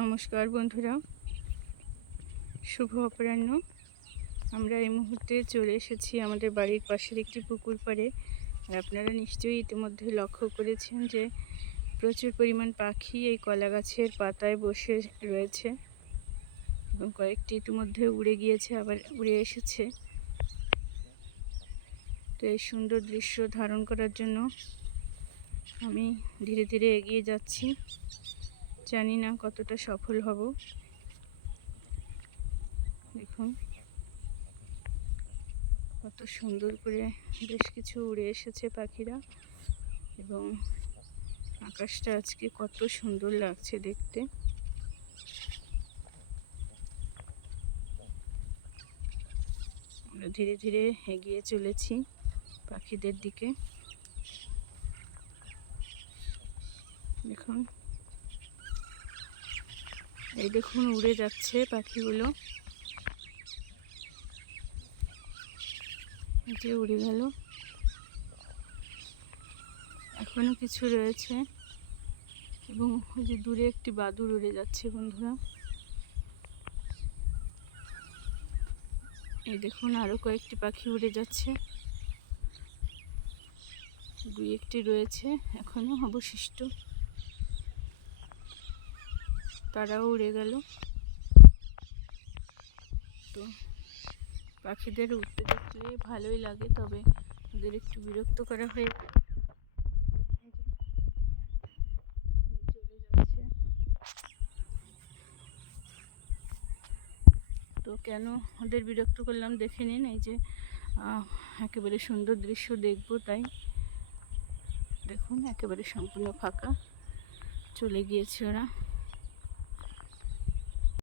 নমস্কার বন্ধুরা, শুভ অপরাহ্ন। আমরা এই মুহূর্তে চলে এসেছি আমাদের বাড়ির পাশের একটি পুকুর পাড়ে। আর আপনারা নিশ্চয়ই ইতিমধ্যে লক্ষ্য করেছেন যে প্রচুর পরিমাণ পাখি এই কলা গাছের পাতায় বসে রয়েছে এবং কয়েকটি ইতিমধ্যে উড়ে গিয়েছে, আবার উড়ে এসেছে। তো এই সুন্দর দৃশ্য ধারণ করার জন্য আমি ধীরে ধীরে এগিয়ে যাচ্ছি। জানি না কতটা সফল হব। দেখুন কত সুন্দর করে বেশ কিছু উড়ে এসেছে পাখিরা, এবং আকাশটা আজকে কত সুন্দর লাগছে দেখতে। আমরা ধীরে ধীরে এগিয়ে চলেছি পাখিদের দিকে। দেখুন, এই দেখুন উড়ে যাচ্ছে পাখিগুলো, যে উড়ে গেল। এখনো কিছু রয়েছে এবং ওই যে দূরে একটি বাদুড় উড়ে যাচ্ছে বন্ধুরা। এই দেখুন আরো কয়েকটি পাখি উড়ে যাচ্ছে, দুই একটি রয়েছে এখনো অবশিষ্ট, তারাও উড়ে গেল। তো পাখিদের উঠতে দেখলে ভালোই লাগে, তবে ওদের একটু বিরক্ত করা হয়ে চলে যাচ্ছে। তো কেন ওদের বিরক্ত করলাম দেখে নিন। এই যে একেবারে সুন্দর দৃশ্য দেখবো, তাই দেখুন একেবারে সম্পূর্ণ ফাঁকা, চলে গিয়েছে ওরা।